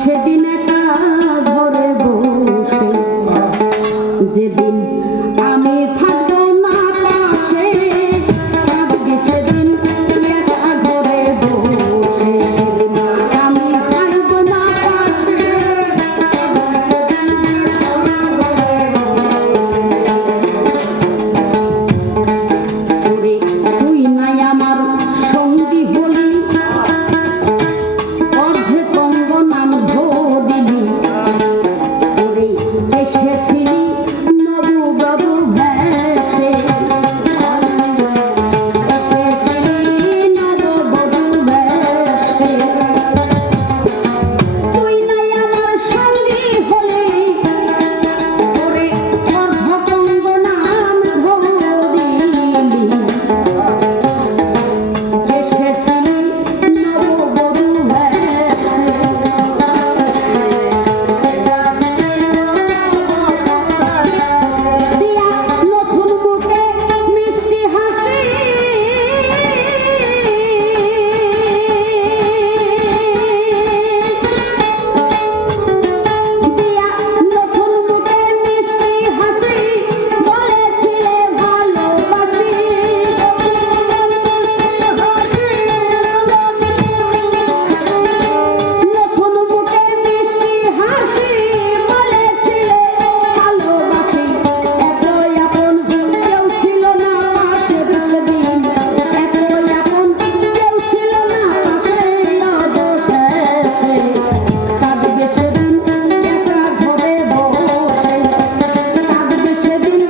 সেদিন একা ঘরে বসে, যেদিন আমি থাকবো না পাশে, কাঁদবি সেদিন একা ঘরে বসে, সেদিন আমি থাকবো না পাশে। ওরে তুই নাই আমার সঙ্গী হলি, অর্ধেক অঙ্গ নাম ধরিলি, ওরে এসেছিলি নববধূ বেশে, এসেছিলি নববধূ বেশে। তুই নাই আমার সঙ্গী হলি, ওরে অর্ধেক অঙ্গ নাম ধরিলি, এসেছিলি নববধূ বেশে। দিয়া নতুন মুখে মিষ্টি হাসি, দিয়া নতুন মুখে মিষ্টি হাসি, বলেছিলে ভালোবাসি, নতুন মুখে মিষ্টি হাসি, বলেছিলে ভালোবাসি। এতই আপন কেউ ছিল না পাশে, সেদিন এতই আপন কেউ ছিল না পাশে, অবশেষে কাঁদবে সেদিন একা ঘরে বসে, কাঁদবে সেদিন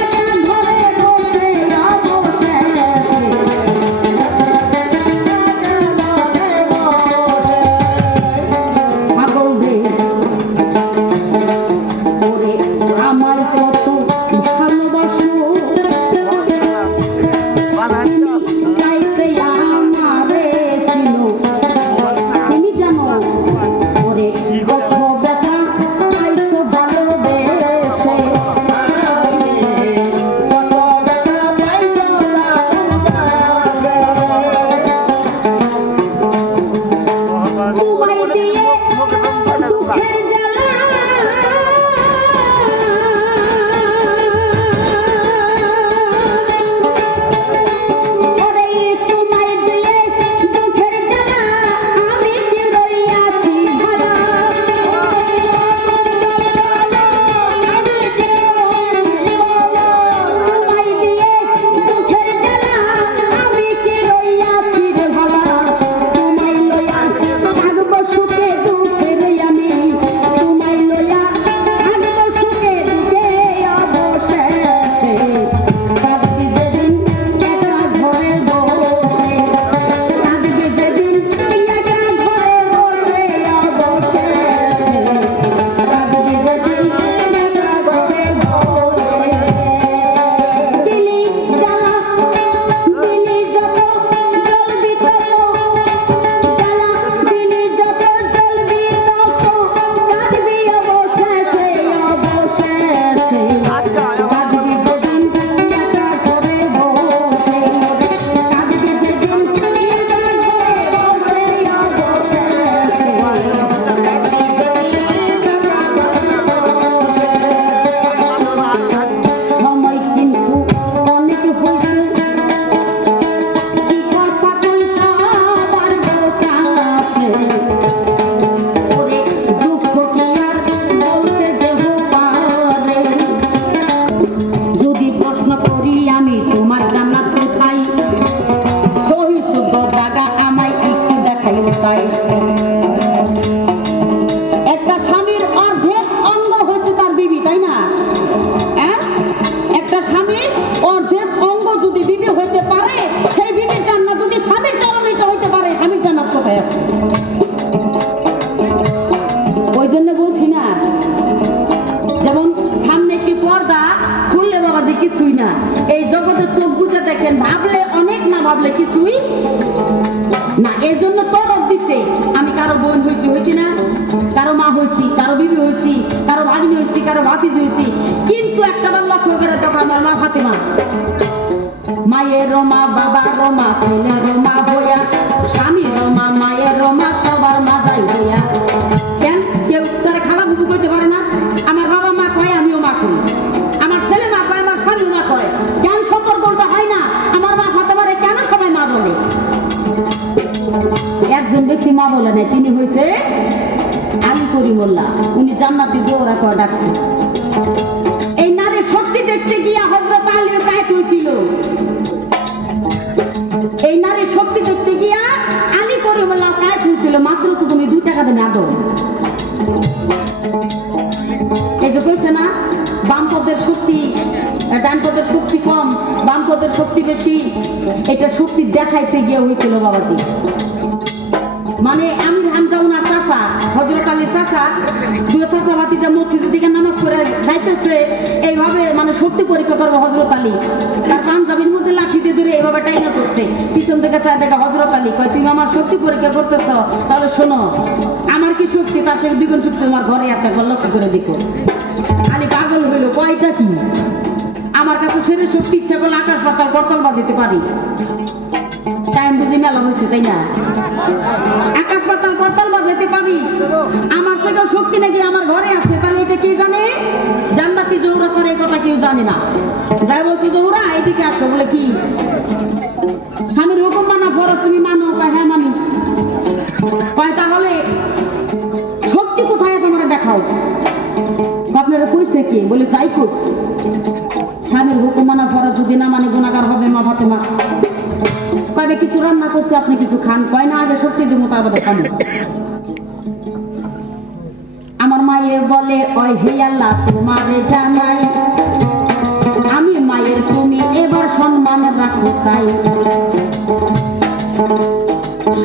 একা ঘরে বসে, অবশেষে পাগল রে, ওরে আমায় কত ভালোবাসো, গাইতে আমারে ছিল, তুমি জানো ওরে কত ব্যথা পাইছো ভালোবেসে, কত ব্যথা পাইছো তোমায় দিয়ে দুঃখের জ্বালা, ওরে তোমায় দিয়ে দুঃখের জ্বালা, আমি কি রইয়াছি ভালা, তোমায় দিয়ে দুঃখের জ্বালা, আমি কি রইয়াছি রে ভালা। তোমায় লইয়া থাকবো সুখে দুঃখে রে আমি, তোমায় লইয়া থাকবো সুখে দুঃখে, অবশেষে কাঁদবি যেদিন একা ঘরে বসে, কাঁদবি যেদিন একা ঘরে বসে, অবশেষে কাঁদবি যেদিন একা ঘরে বসে। দিলি জ্বালা, দিলি যত জ্বলবি তত, জ্বালা দিলি যত জ্বলবি তত, কাঁদবি অবশেষে, অবশেষে কাঁদবি যেদিন একা ঘরে বসে, কাঁদবি যেদিন একা ঘরে বসে, অবশেষে সময় কিন্তু অনেক হয়েছে, কি কথা কই সবার কাছে, ওরে দুঃখ কি আর বলতে দেব পারে। যদি প্রশ্ন করি আমি তোমার জান্নাত কোথায়, সহি শুদ্ধ জায়গা আমায় একটু দেখাইও তাই। একটা স্বামীর অর্ধেক অঙ্গ হচ্ছে তার বিবি, তাই না? হ্যাঁ, একটা স্বামীর অর্ধেক অঙ্গ যদি বিবি হইতে পারে, সেই বিবির জান্নাত যদি স্বামীর চরণে হইতে পারে, স্বামীর জান্নাত কোথায় আছে? ওই জন্য বলছি না, যেমন সামনে কি পর্দা খুললে বাবা যে কিছুই না, এই জগতে চোখ বুঝে দেখেন, ভাবলে অনেক, না ভাবলে কিছুই না। এই জন্য তরফ দিছে, আমি কারো বোন হয়েছি না, কারো মা হয়েছি, কারো বিবি হয়েছি, কারো ভাগিনী হয়েছি, কারো ভাতিজি হয়েছি, কিন্তু একটা বার লক্ষ্য করে দেখো আমার মা ফাতেমা, মায়ের মা, বাবার মা, ছেলের মা হইয়া, স্বামীর মা, মায়ের মা, সব বাবার মা যাই হইয়া। কেন কেউ তারা খালা বুবু করতে পারে না? আমার বাবা মা কয়, আমিও মা করি। আমার ছেলে মা কয়, আমার স্বামী মা কয়। কেন সতর্কতা হয় না? আমার মা হতে পারে, কেন সবাই মা বলে? একজন ব্যক্তি মা বলে নাই, তিনি হয়েছে আলী করিমুল্লাহ। উনি জান্নাতি জোহরা করে ডাকছে। এই নারীর শক্তি দেখতে গিয়া হযরত আলী কায়েত হয়েছিল। এই নারীর শক্তি দেখতে গিয়া আলী করিমুল্লাহ কায়েত হয়েছিল। মাত্র তো তুমি 2 টাকা দেন আদর। এই যে কইছে না, বাম পদের শক্তি ডান পদের শক্তি কম, বাম পদের শক্তি বেশি। এটা শক্তি দেখাইতে গিয়ে হয়েছিল বাবাজি। মানে আমির হামজা উনার চাচা, হযরত আলীর চাচা, দুই চাচা বাতিতে মসজিদের দিকে নামাজ পড়ে যাইতেছে। এইভাবে মানে শক্তি পরীক্ষা করবে হযরত আলী। তার পাঞ্জাবির মধ্যে লাঠি দিয়ে ধরে এইভাবে টাইনা করছে। পিছন থেকে চায় দেখা হযরত আলী কয়, তুমি আমার শক্তি পরীক্ষা করতেছ, তাহলে শোনো, আমার কি শক্তি তার থেকে দ্বিগুণ শক্তি তোমার ঘরে আছে, লক্ষ্য করে দেখো। আলী পাগল হইল, কয়টা কি আমার কাছে সেরে শক্তি, ইচ্ছা করলে আকাশ পাতাল করতাল বাজাতে পারি। টাইম বুঝি মেলা হয়েছে, তাই না? আকাশ পাতাল করতাল বাজাতে পারি, আমার থেকেও শক্তি নাকি আমার ঘরে আছে। তাহলে এটা কে জানে? জান্নাতি জোহরা ছাড়া এই কথা কেউ জানে না। যাই বলছে, জোহরা এদিকে আসো। বলে কি? স্বামীর হুকুম মানা ফরজ, তুমি মানো? হ্যাঁ মানি। কয় তাহলে শক্তি কোথায় তোমরা দেখাও। আপনারা কইছে কে? বলে যাই খুব, স্বামীর হুকুম মানা ফরজ, যদি না মানে গুনাহগার হবে মা ফাতেমা। কবে কিছু রান্না করছে, আপনি কিছু খান। কয় না, আগে শক্তি দেবো তারপরে খাবো। আমার মায়ে বলে, ওই হে আল্লাহ তোমারে জানাই, আমি মায়ের, তুমি এবার সম্মান রাখো তাই।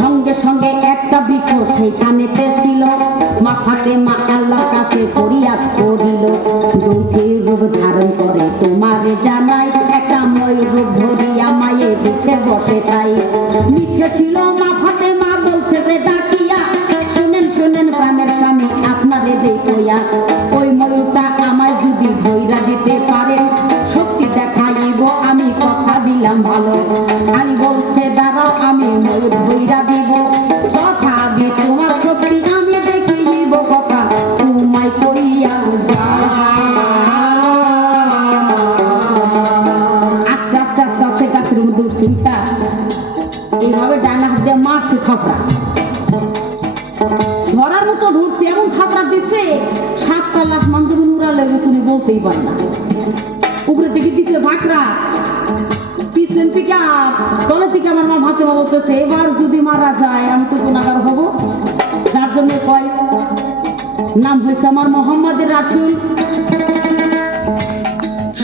সঙ্গে সঙ্গে একটা বৃক্ষ সেইখানেতে ছিল। মা ফাতেমা আল্লাহর কাছে ফরিয়াদ করিল, দুইটি রূপ ধারণ করে তোমারে জানাই, একটা ময়ূর রূপ ধরিয়া মায়ে দিকে বসে তাই। নিচে ছিল মা ফাতেমা, বলতেছে ডাকিয়া, শুনেন শুনেন প্রাণের স্বামী, আপনারে দেখিয়া ওই ময়ূরটা আমায় যদি ধইরা দিতে পারেন, শক্তি দেখাইব আমি, কথা দিলাম ভালো। আলী বলছে, দাঁড়াও আমি ময়ূর ধইরা দিব, কথা দি তোমার শক্তি আমি দেখিব, কথা তোমায় কইয়া আস্তে আস্তে আস্তে আস্তে গাছের মধ্যে উঠছিটা এইভাবে ডানা হাত দিয়ে মারছে থাপড়া। ধরার মতো ধরছে, এমন থাপড়া দিচ্ছে 7 তলা আসমান যখন উড়ালে শুনে বলতেই পারে না। উপরে থেকে দিচ্ছে ঝাঁকড়া, পিছন থেকে তলে থেকে আমার মা ফাতেমা বলতেছে, এবার যদি মারা যায় আমি তো গুনাহগার হব। যার জন্য কয়, নাম হয়েছে আমার মোহাম্মদের রাসূল,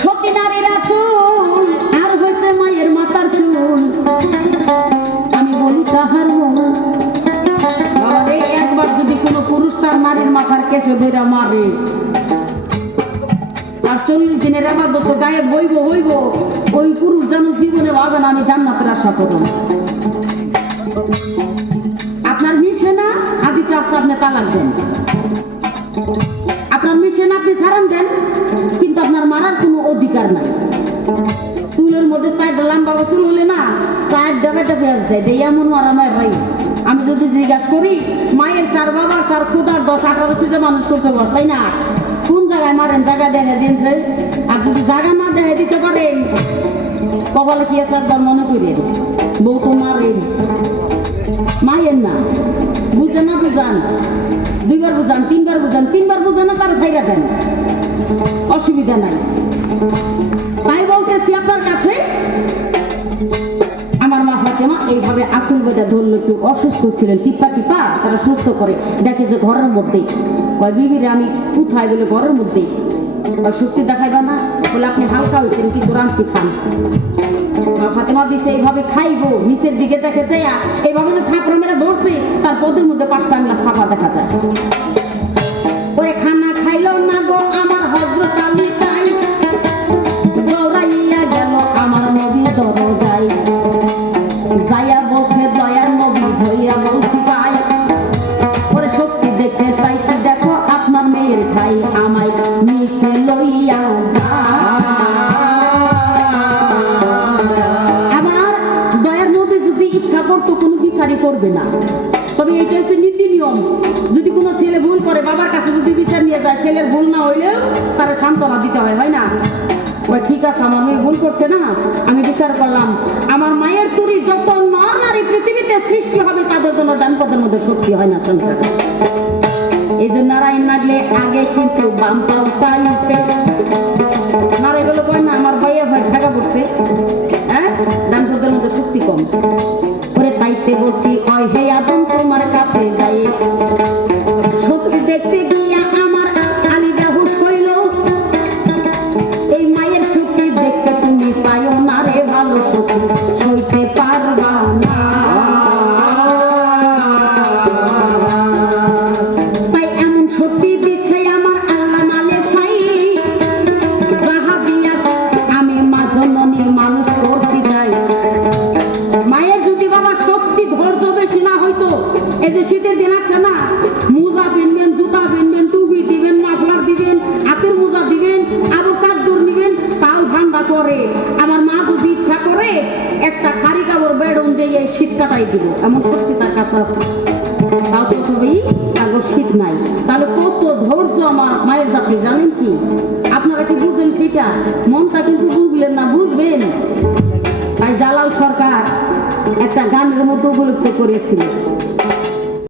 সতী নারী রাসূল, আর হয়েছে মায়ের মাথার চুল। আমি বলি তাহার মন, একবার যদি কোনো পুরুষ তার নারীর মাথার কেশে ধরে মারে, আর 40 দিনের ইবাদত গায়েব হইব, ওই পুরুষ যেন জীবনে ভাবে না আমি জান্নাতের আশা করব। আপনার মিশে না, হাদিসে আছে আপনি তালাক দেন। আপনার মিশে না, আপনি ছাড়ান দেন, কিন্তু আপনার মারার কোনো অধিকার নাই। চুলের মধ্যে 4 লম্বা চুল হলে না 4 ডাবেটা পেঁয়াজ দেয়, দিয়ে এমন মারা মায়ের ভাই। আমি যদি জিজ্ঞাসা করি, মায়ের 4 বাবার 4 খুদার 10-18 চিজে মানুষ করতে বস, তাই না? কোন জায়গায় মারেন? জায়গা দেখে দিনছে। আর যদি জায়গা না দেখে দিতে পারেন, কপালে কি আছে একবার মনে করেন, বউ তো মারেন, মায়ের না। বুঝেন না? বুঝান, 2বার বুঝান, 3বার বুঝান, 3বার বুঝেন না, তার জায়গা দেন, অসুবিধা নাই। তাই বলতেছি আপনার কাছে, আমার মা ফাতেমা এইভাবে আসল বইটা ধরলো। কেউ অসুস্থ ছিলেন, টিপা টিপা তারা সুস্থ করে দেখে যে ঘরের মধ্যেই। কয়, বিবিরে আমি কোথায়? বলে ঘরের মধ্যেই। শক্তি দেখাইবা না? বলে আপনি হালকা হয়েছেন, কিছু রাঁধছি খান। মা ফাতেমা দিছে, এইভাবে খাইবো, নিচের দিকে দেখে চাইয়া এইভাবে যে থাপড়া মেরে ধরছে, তার পদের মধ্যে 5টা আঙ্গুল ছাপা দেখা যায়। ওরে খানা খাইলো না গো আমার হযরত আলী, তাই দৌড়াইয়া গেল আমার নবী দরজায়, যাইয়া বলছে দয়ার নবী, ধইয়া বলছি ভাই, ওরে শক্তি দেখতে চাইছি, দেখো আপনার মেয়ের ভাই, আমায় নিচে লইয়া আমার দয়ার নবী যদি ইচ্ছা করতো কোনো বিচারই করবে না, তবে এটা হচ্ছে নীতি নিয়ম। যদি কোনো ছেলে ভুল করে বাবার কাছে যদি বিচার নিয়ে যায়, ছেলের ভুল না হইলেও তারা সান্ত্বনা দিতে হয়, হয় না? ওই ঠিক আছে, আমার মেয়ে ভুল করছে না, আমি বিচার করলাম। আমার মায়ের তুরি যত নর নারী পৃথিবীতে সৃষ্টি হবে তাদের জন্য ডান পদের মধ্যে শক্তি হয় না সংসারে। এই যে নারায়ণ নাগলে আগে কিন্তু বাম পাও তাই উঠে নারায় গুলো কয় না আমার ভাইয়া ভাই ঢাকা পড়ছে, হ্যাঁ ডান পদের মধ্যে শক্তি কম করে। তাইতে বলছি ওই হে আদম তোমার কাছে যাই, শক্তি দেখতে গিয়া আমার আলিদা হুশ হইল। এই মায়ের শক্তি দেখতে তুমি চাইও না রে, ভালো শক্তি সইতে পারবা না। তাই এমন শক্তি দিচ্ছে আমার আল্লাহ মালিক সাই, যাহা দিয়া আমি মা জননী মানুষ করছি। যাই মায়ের যদি বাবা শক্তি ধৈর্য বেশি না হইতো, এই যে শীতের দিন আছে না, মোজা বিনবেন, জুতা বিনবেন, টুপি দিবেন, মাফলার দিবেন, হাতের মোজা দিবেন, আবার চাদর নিবেন, তাও ঠান্ডা করে। আমার মা যদি ইচ্ছা করে একটা খারি কাপড় বেড়ন দিয়ে এই শীত কাটাই দিব, এমন শক্তি তার কাছে আছে। তাও তো সবই কাগজ শীত নাই। তাহলে কত ধৈর্য আমার মায়ের জাতি, জানেন কি? আপনারা কি বুঝবেন সেটা? মনটা কিন্তু বুঝলেন না, বুঝবেন। তাই জালাল সরকার একটা গানের মধ্যে উপলব্ধ করেছিল,